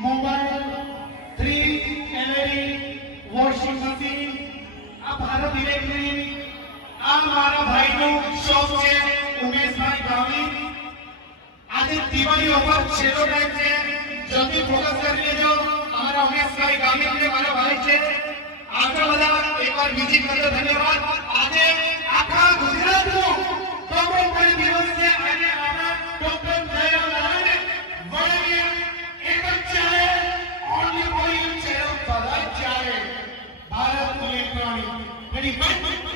મોબાઈલ 3 LED washing machine આ ભારત ઇલેક્ટ્રિક આ મારા ભાઈનું શોપ છે ઉમેશભાઈ ગામી આજે દિવાળી ઓફર છેલ્લો ટાઈમ છે જલ્દી ફોકસ કરી લેજો અમારા ઉમેશભાઈ ગામી અને મારા ભાઈ છે આગળ બધા એકવાર વિઝિટ કરજો ધન્યવાદ આજે આખા ગુજરાતનું ટોપન કોઈ દિવસ છે અને આપણા ટોપન થયા લાગે વળગે એક જ ચાલે ઓનલી ફોર યુ છે બધા ચાલે ભારત ઇલેક્ટ્રોનિક રેડી